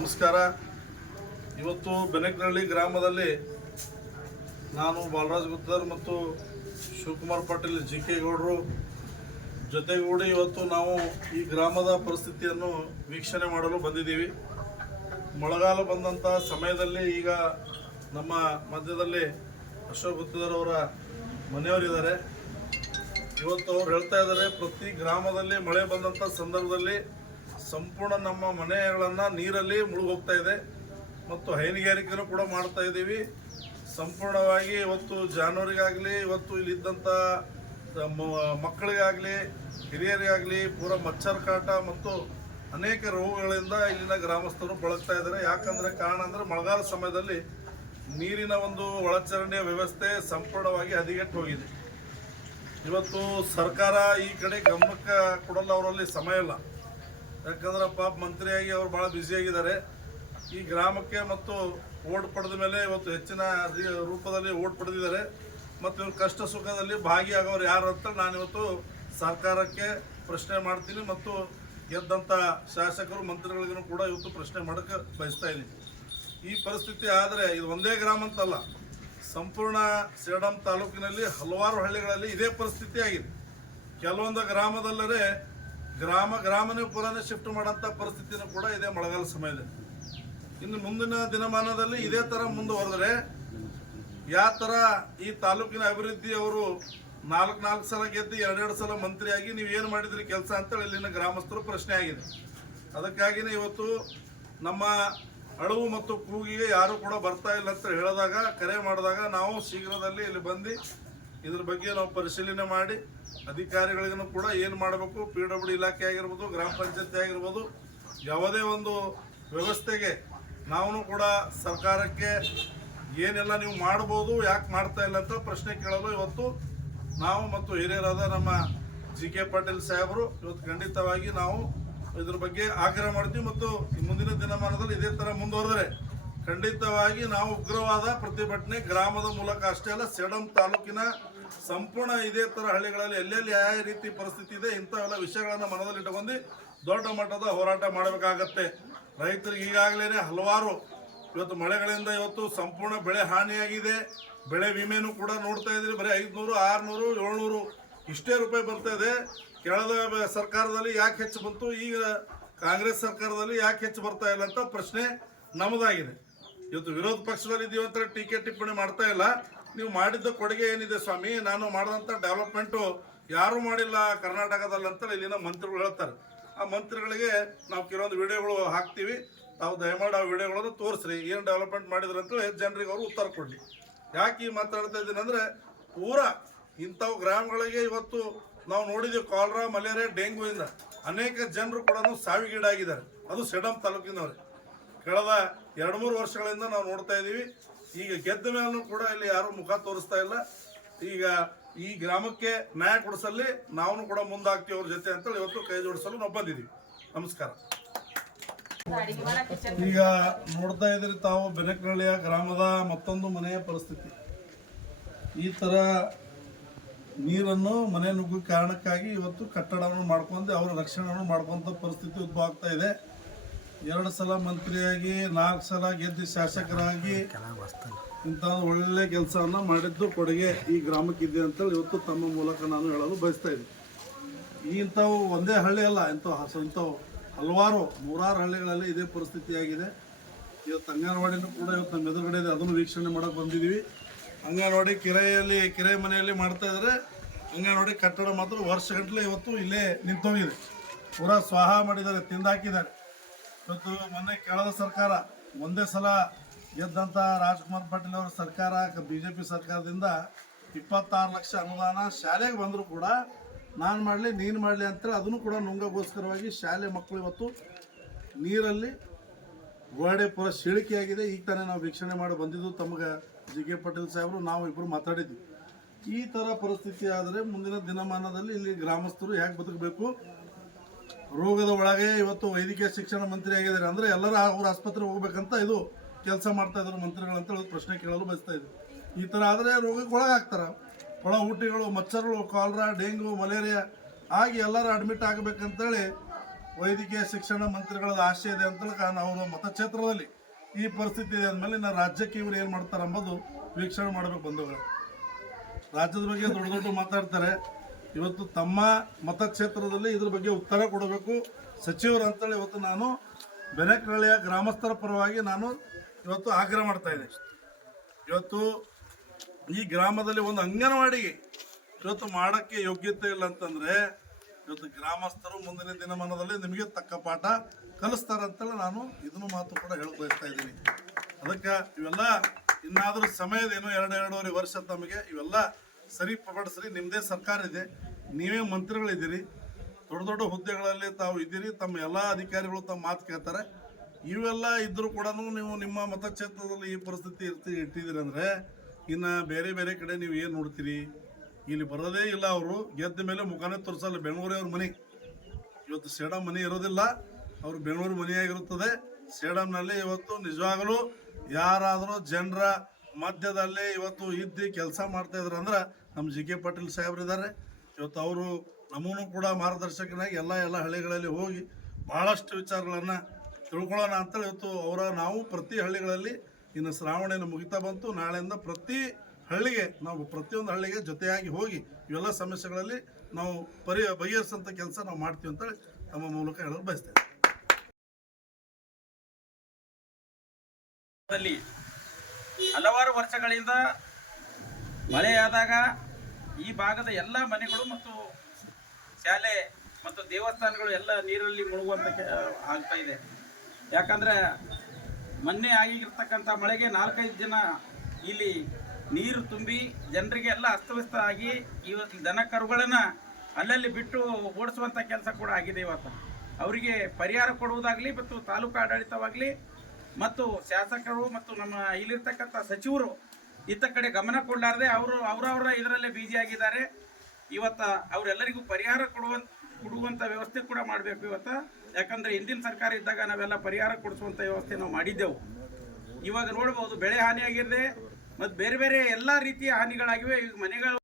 ನಮಸ್ಕಾರ. ಇವತ್ತು ಬೆನಕನಹಳ್ಳಿ ಗ್ರಾಮದಲ್ಲಿ ನಾನು ಬಾಲರಾಜ್ ಗುತ್ತರ್ ಮತ್ತು ಶಿವಕುಮಾರ್ ಪಾಟೀಲ್ ಜಿಕೆ ಗೌಡರು ಜೊತೆಗೂಡಿ ಇವತ್ತು ನಾವು ಈ ಗ್ರಾಮದ ಪರಿಸ್ಥಿತಿಯನ್ನು ವೀಕ್ಷಣೆ ಮಾಡಲು ಬಂದಿದ್ದೀವಿ. ಮಳೆಗಾಲ ಬಂದಂಥ ಸಮಯದಲ್ಲಿ ಈಗ ನಮ್ಮ ಮಧ್ಯದಲ್ಲಿ ಅಶೋಕ್ ಗುತ್ತರ್ ಅವರ ಮನೆಯವರಿದ್ದಾರೆ. ಇವತ್ತು ಅವ್ರು ಹೇಳ್ತಾ ಇದ್ದಾರೆ, ಪ್ರತಿ ಗ್ರಾಮದಲ್ಲಿ ಮಳೆ ಬಂದಂಥ ಸಂದರ್ಭದಲ್ಲಿ ಸಂಪೂರ್ಣ ನಮ್ಮ ಮನೆಗಳನ್ನು ನೀರಲ್ಲಿ ಮುಳುಗೋಗ್ತಾ ಇದೆ ಮತ್ತು ಹೈನುಗಾರಿಕೆನೂ ಕೂಡ ಮಾಡ್ತಾ ಇದ್ದೀವಿ. ಸಂಪೂರ್ಣವಾಗಿ ಇವತ್ತು ಜಾನುವಾರಿಗಾಗಲಿ, ಇವತ್ತು ಇಲ್ಲಿದ್ದಂಥ ಮಕ್ಕಳಿಗಾಗಲಿ, ಹಿರಿಯರಿಗಾಗಲಿ ಪೂರ ಮಚ್ಚರ ಕಾಟ ಮತ್ತು ಅನೇಕ ರೋಗಗಳಿಂದ ಇಲ್ಲಿನ ಗ್ರಾಮಸ್ಥರು ಬಳಕ್ತಾ ಇದ್ದಾರೆ. ಯಾಕಂದರೆ ಕಾರಣ ಅಂದರೆ ಮಳೆಗಾಲ ಸಮಯದಲ್ಲಿ ನೀರಿನ ಒಂದು ಒಳಚರಂಡಿಯ ವ್ಯವಸ್ಥೆ ಸಂಪೂರ್ಣವಾಗಿ ಹದಗೆಟ್ಟು ಹೋಗಿದೆ. ಇವತ್ತು ಸರ್ಕಾರ ಈ ಕಡೆ ಗಮನಕ್ಕೆ ಕೊಡಲ್ಲ, ಅವರಲ್ಲಿ ಸಮಯ ಇಲ್ಲ. ಯಾಕಂದ್ರೆ ಪಾಪ ಮಂತ್ರಿಯಾಗಿ ಅವರು ಭಾಳ ಬ್ಯುಸಿಯಾಗಿದ್ದಾರೆ. ಈ ಗ್ರಾಮಕ್ಕೆ ಮತ್ತು ಓಟ್ ಪಡೆದ ಮೇಲೆ ಇವತ್ತು ಹೆಚ್ಚಿನ ರೂಪದಲ್ಲಿ ಓಟ್ ಪಡೆದಿದ್ದಾರೆ ಮತ್ತು ಇವ್ರ ಕಷ್ಟ ಸುಖದಲ್ಲಿ ಭಾಗಿಯಾಗೋರು ಯಾರು ಅಂತ ನಾನಿವತ್ತು ಸರ್ಕಾರಕ್ಕೆ ಪ್ರಶ್ನೆ ಮಾಡ್ತೀನಿ ಮತ್ತು ಗೆದ್ದಂಥ ಶಾಸಕರು ಮಂತ್ರಿಗಳಿಗೂ ಕೂಡ ಇವತ್ತು ಪ್ರಶ್ನೆ ಮಾಡೋಕ್ಕೆ ಬಯಸ್ತಾ ಇದ್ದೀನಿ. ಈ ಪರಿಸ್ಥಿತಿ ಆದರೆ ಇದು ಒಂದೇ ಗ್ರಾಮ ಅಂತಲ್ಲ, ಸಂಪೂರ್ಣ ಸೇಡಂ ತಾಲೂಕಿನಲ್ಲಿ ಹಲವಾರು ಹಳ್ಳಿಗಳಲ್ಲಿ ಇದೇ ಪರಿಸ್ಥಿತಿ ಆಗಿದೆ. ಕೆಲವೊಂದು ಗ್ರಾಮದಲ್ಲೇ ಗ್ರಾಮನೇ ಪುರಾನೇ ಶಿಫ್ಟ್ ಮಾಡೋಂಥ ಪರಿಸ್ಥಿತಿನೂ ಕೂಡ ಇದೆ ಮಳೆಗಾಲ ಸಮಯದಲ್ಲಿ. ಇನ್ನು ಮುಂದಿನ ದಿನಮಾನದಲ್ಲಿ ಇದೇ ಥರ ಮುಂದುವರೆದರೆ ಯಾವ ಥರ ಈ ತಾಲೂಕಿನ ಅಭಿವೃದ್ಧಿ ಅವರು 4 ಸಲ ಗೆದ್ದು 2 ಸಲ ಮಂತ್ರಿಯಾಗಿ ನೀವು ಏನು ಮಾಡಿದ್ರಿ ಕೆಲಸ ಅಂತೇಳಿ ಇಲ್ಲಿನ ಗ್ರಾಮಸ್ಥರು ಪ್ರಶ್ನೆ ಆಗಿದೆ. ಅದಕ್ಕಾಗಿಯೇ ಇವತ್ತು ನಮ್ಮ ಅಳವು ಮತ್ತು ಕೂಗಿಗೆ ಯಾರೂ ಕೂಡ ಬರ್ತಾ ಇಲ್ಲ ಅಂತ ಹೇಳಿದಾಗ, ಕರೆ ಮಾಡಿದಾಗ ನಾವು ಶೀಘ್ರದಲ್ಲಿ ಇಲ್ಲಿ ಬಂದು ಇದ್ರ ಬಗ್ಗೆ ನಾವು ಪರಿಶೀಲನೆ ಮಾಡಿ ಅಧಿಕಾರಿಗಳಿಗೂ ಕೂಡ ಏನು ಮಾಡಬೇಕು, PWD ಇಲಾಖೆ ಆಗಿರ್ಬೋದು, ಗ್ರಾಮ ಪಂಚಾಯತಿ ಆಗಿರ್ಬೋದು, ಯಾವುದೇ ಒಂದು ವ್ಯವಸ್ಥೆಗೆ ನಾವು ಕೂಡ ಸರ್ಕಾರಕ್ಕೆ ಏನೆಲ್ಲ ನೀವು ಮಾಡ್ಬೋದು, ಯಾಕೆ ಮಾಡ್ತಾ ಇಲ್ಲ ಅಂತ ಪ್ರಶ್ನೆ ಕೇಳಲು ಇವತ್ತು ನಾವು ಮತ್ತು ಹಿರಿಯರಾದ ನಮ್ಮ ಜಿಕೆ ಪಾಟೀಲ್ ಸಾಹೇಬರು ಇವತ್ತು ಖಂಡಿತವಾಗಿ ನಾವು ಇದ್ರ ಬಗ್ಗೆ ಆಗ್ರಹ ಮಾಡ್ತೀವಿ. ಮತ್ತು ಮುಂದಿನ ದಿನಮಾನದಲ್ಲಿ ಇದೇ ಥರ ಮುಂದುವರೆದರೆ ಖಂಡಿತವಾಗಿ ನಾವು ಉಗ್ರವಾದ ಪ್ರತಿಭಟನೆ ಗ್ರಾಮದ ಮೂಲಕ ಅಷ್ಟೇ ಅಲ್ಲ, ಸೇಡಂ ತಾಲೂಕಿನ ಸಂಪೂರ್ಣ ಇದೇ ಥರ ಹಳ್ಳಿಗಳಲ್ಲಿ ಎಲ್ಲೆಲ್ಲಿ ಯಾವ ರೀತಿ ಪರಿಸ್ಥಿತಿ ಇದೆ ಇಂಥವೆಲ್ಲ ವಿಷಯಗಳನ್ನು ಮನದಲ್ಲಿಟ್ಟುಕೊಂಡು ದೊಡ್ಡ ಮಟ್ಟದ ಹೋರಾಟ ಮಾಡಬೇಕಾಗತ್ತೆ. ರೈತರಿಗೆ ಈಗಾಗಲೇ ಹಲವಾರು ಇವತ್ತು ಮಳೆಗಳಿಂದ ಇವತ್ತು ಸಂಪೂರ್ಣ ಬೆಳೆ ಹಾನಿಯಾಗಿದೆ. ಬೆಳೆ ವಿಮೆನೂ ಕೂಡ ನೋಡ್ತಾ ಇದ್ರಿ, ಬರೀ 500, 600, 700 ಇಷ್ಟೇ ರೂಪಾಯಿ ಬರ್ತಾ ಇದೆ. ಕೇಳದ ಸರ್ಕಾರದಲ್ಲಿ ಯಾಕೆ ಹೆಚ್ಚು ಬಂತು, ಈಗ ಕಾಂಗ್ರೆಸ್ ಸರ್ಕಾರದಲ್ಲಿ ಯಾಕೆ ಹೆಚ್ಚು ಬರ್ತಾ ಇಲ್ಲ ಅಂತ ಪ್ರಶ್ನೆ ನಮ್ಮದಾಗಿದೆ. ಇವತ್ತು ವಿರೋಧ ಪಕ್ಷದಲ್ಲಿ ಇದ್ದೀವಿ ಅಂತ ಟೀಕೆ ಟಿಪ್ಪಣಿ ಮಾಡ್ತಾ ಇಲ್ಲ. ನೀವು ಮಾಡಿದ್ದ ಕೊಡುಗೆ ಏನಿದೆ ಸ್ವಾಮಿ, ನಾನು ಮಾಡಿದಂಥ ಡೆವಲಪ್ಮೆಂಟು ಯಾರೂ ಮಾಡಿಲ್ಲ ಕರ್ನಾಟಕದಲ್ಲಿ ಅಂತೇಳಿ ಇಲ್ಲಿನ ಮಂತ್ರಿಗಳು ಹೇಳ್ತಾರೆ. ಆ ಮಂತ್ರಿಗಳಿಗೆ ನಾವು ಕೆಲವೊಂದು ವಿಡಿಯೋಗಳು ಹಾಕ್ತೀವಿ, ತಾವು ದಯಮಾಡಿ ಆ ವಿಡಿಯೋಗಳನ್ನು ತೋರಿಸ್ರಿ, ಏನು ಡೆವಲಪ್ಮೆಂಟ್ ಮಾಡಿದ್ರು ಅಂತೇಳಿ ಜನರಿಗೆ ಅವರು ಉತ್ತರ ಕೊಡಲಿ. ಯಾಕೆ ಈ ಮಾತಾಡ್ತಾ ಇದ್ದೀನಿ ಅಂದರೆ, ಪೂರಾ ಇಂಥವು ಗ್ರಾಮಗಳಿಗೆ ಇವತ್ತು ನಾವು ನೋಡಿದ್ದೀವಿ ಕಾಲರಾ, ಮಲೇರಿಯಾ, ಡೆಂಗ್ಯೂಯಿಂದ ಅನೇಕ ಜನರು ಕೂಡ ಸಾವಿಗೀಡಾಗಿದ್ದಾರೆ. ಅದು ಸೇಡಂ ತಾಲೂಕಿನವ್ರೆ. ಕಳೆದ 2-3 ವರ್ಷಗಳಿಂದ ನಾವು ನೋಡ್ತಾ ಇದ್ದೀವಿ. ಈಗ ಗೆದ್ದ ಮೇಲೂ ಕೂಡ ಇಲ್ಲಿ ಯಾರೂ ಮುಖ ತೋರಿಸ್ತಾ ಇಲ್ಲ. ಈಗ ಈ ಗ್ರಾಮಕ್ಕೆ ನ್ಯಾಯ ಕೊಡಿಸಲ್ಲಿ ನಾವು ಕೂಡ ಮುಂದಾಗ್ತೀವಿ ಅವ್ರ ಜೊತೆ ಅಂತೇಳಿ ಇವತ್ತು ಕೈ ಜೋಡಿಸಲು ನಾವು ಬಂದಿದ್ದೀವಿ. ನಮಸ್ಕಾರ. ಈಗ ನೋಡ್ತಾ ಇದ್ರಿ ತಾವು ಬೆನಕನಹಳ್ಳಿಯ ಗ್ರಾಮದ ಮತ್ತೊಂದು ಮನೆಯ ಪರಿಸ್ಥಿತಿ. ಈ ಥರ ನೀರನ್ನು ಮನೆ ನುಗ್ಗೋ ಕಾರಣಕ್ಕಾಗಿ ಇವತ್ತು ಕಟ್ಟಡವನ್ನು ಮಾಡ್ಕೊಂಡು ಅವರ ರಕ್ಷಣೆಯನ್ನು ಮಾಡ್ಕೊಂತ ಪರಿಸ್ಥಿತಿ ಉದ್ಭವ ಆಗ್ತಾ ಇದೆ. 2 ಸಲ ಮಂತ್ರಿಯಾಗಿ 4 ಸಲ ಗೆದ್ದು ಶಾಸಕರಾಗಿ ಇಂಥ ಒಳ್ಳೆ ಕೆಲಸವನ್ನು ಮಾಡಿದ್ದು ಕೊಡುಗೆ ಈ ಗ್ರಾಮಕ್ಕಿದೆ ಅಂತೇಳಿ ಇವತ್ತು ತಮ್ಮ ಮೂಲಕ ನಾನು ಹೇಳಲು ಬಯಸ್ತಾ ಇದ್ದೀನಿ. ಇಂಥವು ಒಂದೇ ಹಳ್ಳಿ ಅಲ್ಲ, ಇಂಥವು ಹಲವಾರು 100 ಹಳ್ಳಿಗಳಲ್ಲಿ ಇದೇ ಪರಿಸ್ಥಿತಿಯಾಗಿದೆ. ಇವತ್ತು ಅಂಗನವಾಡಿನೂ ಕೂಡ ಇವತ್ತು ನಮ್ಮ ಎದುರುಗಡೆ ಇದೆ, ಅದನ್ನು ವೀಕ್ಷಣೆ ಮಾಡೋಕೆ ಬಂದಿದ್ದೀವಿ. ಅಂಗನವಾಡಿ ಕಿರಾಯ ಮನೆಯಲ್ಲಿ ಮಾಡ್ತಾ ಇದ್ದಾರೆ. ಅಂಗನವಾಡಿ ಕಟ್ಟಡ ಮಾತ್ರ ವರ್ಷಗಟ್ಟಲೆ ಇವತ್ತು ಇಲ್ಲೇ ನಿಂತೋಗಿದೆ. ಪೂರಾ ಸ್ವಾಹ ಮಾಡಿದ್ದಾರೆ, ತಿಂದಾಕಿದ್ದಾರೆ. ಇವತ್ತು ಮೊನ್ನೆ ಕೇಳದ ಸರ್ಕಾರ ಒಂದೇ ಸಲ ಗೆದ್ದಂಥ ರಾಜ್ಕುಮಾರ್ ಪಾಟೀಲ್ ಅವರ ಸರ್ಕಾರ, BJP ಸರ್ಕಾರದಿಂದ 26 ಲಕ್ಷ ಅನುದಾನ ಶಾಲೆಗೆ ಬಂದರೂ ಕೂಡ ನಾನು ಮಾಡಲಿ ನೀನು ಮಾಡಲಿ ಅಂತೇಳಿ ಅದನ್ನು ಕೂಡ ನುಂಗಗೋಸ್ಕರವಾಗಿ ಶಾಲೆ ಮಕ್ಕಳು ಇವತ್ತು ನೀರಲ್ಲಿ ಗೋಡೆ ಪೂರ ಶಿಳಿಕೆಯಾಗಿದೆ. ಈಗ ತಾನೇ ನಾವು ವೀಕ್ಷಣೆ ಮಾಡಿ ಬಂದಿದ್ದು ತಮಗೆ ಜಿಕೆ ಪಾಟೀಲ್ ಸಾಹೇಬರು ನಾವು ಇಬ್ಬರು ಮಾತಾಡಿದ್ವಿ. ಈ ಥರ ಪರಿಸ್ಥಿತಿ ಆದರೆ ಮುಂದಿನ ದಿನಮಾನದಲ್ಲಿ ಇಲ್ಲಿ ಗ್ರಾಮಸ್ಥರು ಹೇಗೆ ಬದುಕಬೇಕು? ರೋಗದ ಒಳಗೆ ಇವತ್ತು ವೈದ್ಯಕೀಯ ಶಿಕ್ಷಣ ಮಂತ್ರಿ ಆಗಿದ್ದಾರೆ ಅಂದರೆ ಎಲ್ಲರೂ ಅವ್ರ ಆಸ್ಪತ್ರೆಗೆ ಹೋಗ್ಬೇಕಂತ ಇದು ಕೆಲಸ ಮಾಡ್ತಾ ಇದ್ರು ಮಂತ್ರಿಗಳಂತೇಳಿ ಪ್ರಶ್ನೆ ಕೇಳಲು ಬಯಸ್ತಾ ಇದ್ರು. ಈ ಥರ ಆದರೆ ರೋಗಕ್ಕೆ ಒಳಗಾಗ್ತಾರೆ. ಒಳ ಊಟಿಗಳು, ಮಚ್ಚರಗಳು, ಕಾಲರಾ, ಡೆಂಗ್ಯೂ, ಮಲೇರಿಯಾ ಆಗಿ ಎಲ್ಲರೂ ಅಡ್ಮಿಟ್ ಆಗಬೇಕಂತೇಳಿ ವೈದ್ಯಕೀಯ ಶಿಕ್ಷಣ ಮಂತ್ರಿಗಳ ಆಶೆ ಇದೆ ಅಂತೇಳಿ ಅವರು ಮತಕ್ಷೇತ್ರದಲ್ಲಿ ಈ ಪರಿಸ್ಥಿತಿ ಇದೆ ಅಂದಮೇಲೆ ಇನ್ನು ರಾಜ್ಯಕ್ಕೆ ಇವರು ಏನು ಮಾಡ್ತಾರೆ ಅಂಬೋದು ವೀಕ್ಷಣೆ ಮಾಡಬೇಕು ಬಂಧುಗಳು. ರಾಜ್ಯದ ಬಗ್ಗೆ ದೊಡ್ಡ ದೊಡ್ಡ ಮಾತಾಡ್ತಾರೆ, ಇವತ್ತು ತಮ್ಮ ಮತಕ್ಷೇತ್ರದಲ್ಲಿ ಇದ್ರ ಬಗ್ಗೆ ಉತ್ತರ ಕೊಡಬೇಕು ಸಚಿವರು ಅಂತೇಳಿ ಇವತ್ತು ನಾನು ಬೆನಕನಹಳ್ಳಿಯ ಗ್ರಾಮಸ್ಥರ ಪರವಾಗಿ ನಾನು ಇವತ್ತು ಆಗ್ರಹ ಮಾಡ್ತಾ ಇದ್ದೆ. ಇವತ್ತು ಈ ಗ್ರಾಮದಲ್ಲಿ ಒಂದು ಅಂಗನವಾಡಿಗೆ ಇವತ್ತು ಮಾಡೋಕ್ಕೆ ಯೋಗ್ಯತೆ ಇಲ್ಲ ಅಂತಂದರೆ ಇವತ್ತು ಗ್ರಾಮಸ್ಥರು ಮುಂದಿನ ದಿನಮಾನದಲ್ಲಿ ನಿಮಗೆ ತಕ್ಕ ಪಾಠ ಕಲಿಸ್ತಾರೆ ಅಂತೇಳಿ ನಾನು ಇದನ್ನು ಮಾತು ಕೂಡ ಹೇಳಿ ಬಯಸ್ತಾ ಇದ್ದೀನಿ. ಅದಕ್ಕೆ ಇವೆಲ್ಲ ಇನ್ನಾದರೂ ಸಮಯದೇನು 2-2.5 ವರ್ಷ ತಮಗೆ ಇವೆಲ್ಲ ಸರಿಪಡಿಸ್ರಿ. ನಿಮ್ಮದೇ ಸರ್ಕಾರ ಇದೆ, ನೀವೇ ಮಂತ್ರಿಗಳಿದ್ದೀರಿ, ದೊಡ್ಡ ದೊಡ್ಡ ಹುದ್ದೆಗಳಲ್ಲಿ ತಾವು ಇದ್ದೀರಿ, ತಮ್ಮ ಎಲ್ಲ ಅಧಿಕಾರಿಗಳು ತಮ್ಮ ಮಾತು ಕೇಳ್ತಾರೆ. ಇವೆಲ್ಲ ಇದ್ದರೂ ಕೂಡ ನೀವು ನಿಮ್ಮ ಮತಕ್ಷೇತ್ರದಲ್ಲಿ ಈ ಪರಿಸ್ಥಿತಿ ಇಟ್ಟಿದ್ದೀರಿ ಅಂದರೆ ಇನ್ನು ಬೇರೆ ಬೇರೆ ಕಡೆ ನೀವು ಏನು ನೋಡ್ತೀರಿ? ಇಲ್ಲಿ ಬರೋದೇ ಇಲ್ಲ. ಅವರು ಗೆದ್ದ ಮೇಲೆ ಮುಖಾನೇ ತೋರಿಸಲ್ಲ. ಬೆಂಗಳೂರೇ ಅವ್ರ ಮನೆ, ಇವತ್ತು ಸೇಡಮ್ ಮನೆ ಇರೋದಿಲ್ಲ, ಅವರು ಬೆಂಗಳೂರು ಮನೆಯಾಗಿರುತ್ತದೆ. ಸೇಡಮ್ನಲ್ಲಿ ಇವತ್ತು ನಿಜವಾಗಲೂ ಯಾರಾದರೂ ಜನರ ಮಧ್ಯದಲ್ಲಿ ಇವತ್ತು ಇದ್ದು ಕೆಲಸ ಮಾಡ್ತಾ ಇದ್ರು ಅಂದ್ರೆ ನಮ್ಮ ಜಿ.ಕೆ. ಪಾಟೀಲ್ ಸಾಹೇಬ್ರಿದ್ದಾರೆ. ಇವತ್ತು ಅವರು ನಮ್ಮನ್ನು ಕೂಡ ಮಾರ್ಗದರ್ಶಕನಾಗಿ ಎಲ್ಲ ಹಳ್ಳಿಗಳಲ್ಲಿ ಹೋಗಿ ಭಾಳಷ್ಟು ವಿಚಾರಗಳನ್ನು ತಿಳ್ಕೊಳ್ಳೋಣ ಅಂತೇಳಿ ಇವತ್ತು ನಾವು ಪ್ರತಿ ಹಳ್ಳಿಗಳಲ್ಲಿ ಇನ್ನು ಶ್ರಾವಣೇನು ಮುಗಿತಾ ಬಂತು, ನಾಳೆಯಿಂದ ಪ್ರತಿ ಹಳ್ಳಿಗೆ ನಾವು ಪ್ರತಿಯೊಂದು ಹಳ್ಳಿಗೆ ಜೊತೆಯಾಗಿ ಹೋಗಿ ಇವೆಲ್ಲ ಸಮಸ್ಯೆಗಳಲ್ಲಿ ನಾವು ಬಗೆಹರಿಸೋಂಥ ಕೆಲಸ ನಾವು ಮಾಡ್ತೀವಿ ಅಂತೇಳಿ ನಮ್ಮ ಮೂಲಕ ಹೇಳಲು ಬಯಸ್ತೇವೆ. ಹಲವಾರು ವರ್ಷಗಳಿಂದ ಮಳೆಯಾದಾಗ ಈ ಭಾಗದ ಎಲ್ಲ ಮನೆಗಳು ಮತ್ತು ಶಾಲೆ ಮತ್ತು ದೇವಸ್ಥಾನಗಳು ಎಲ್ಲ ನೀರಲ್ಲಿ ಮುಳುಗುವಂತ ಆಗ್ತಾ ಇದೆ. ಯಾಕಂದ್ರೆ ಮೊನ್ನೆ ಆಗಿರ್ತಕ್ಕಂಥ ಮಳೆಗೆ 4-5 ದಿನ ಇಲ್ಲಿ ನೀರು ತುಂಬಿ ಜನರಿಗೆ ಎಲ್ಲ ಅಸ್ತವ್ಯಸ್ತ ಆಗಿ ಇವತ್ತು ದನ ಕರುಗಳನ್ನು ಅಲ್ಲಲ್ಲಿ ಬಿಟ್ಟು ಓಡಿಸುವಂಥ ಕೆಲಸ ಕೂಡ ಆಗಿದೆ. ಇವತ್ತು ಅವರಿಗೆ ಪರಿಹಾರ ಕೊಡುವುದಾಗಲಿ ಮತ್ತು ತಾಲೂಕು ಆಡಳಿತವಾಗಲಿ ಮತ್ತು ಶಾಸಕರು ಮತ್ತು ನಮ್ಮ ಇಲ್ಲಿರ್ತಕ್ಕಂಥ ಸಚಿವರು ಇತ್ತ ಕಡೆ ಗಮನ ಕೊಡಲಾರದೆ ಅವರವರ ಇದರಲ್ಲೇ ಆಗಿದ್ದಾರೆ. ಇವತ್ತು ಅವರೆಲ್ಲರಿಗೂ ಪರಿಹಾರ ಕೊಡುವಂಥ ವ್ಯವಸ್ಥೆ ಕೂಡ ಮಾಡಬೇಕು ಇವತ್ತು. ಯಾಕಂದರೆ ಹಿಂದಿನ ಸರ್ಕಾರ ಇದ್ದಾಗ ನಾವೆಲ್ಲ ಪರಿಹಾರ ಕೊಡಿಸುವಂಥ ವ್ಯವಸ್ಥೆ ನಾವು ಮಾಡಿದ್ದೆವು. ಇವಾಗ ನೋಡ್ಬೋದು ಬೆಳೆ ಹಾನಿಯಾಗಿದೆ ಮತ್ತು ಬೇರೆ ಬೇರೆ ಎಲ್ಲ ರೀತಿಯ ಹಾನಿಗಳಾಗಿವೆ. ಈಗ ಮನೆಗಳು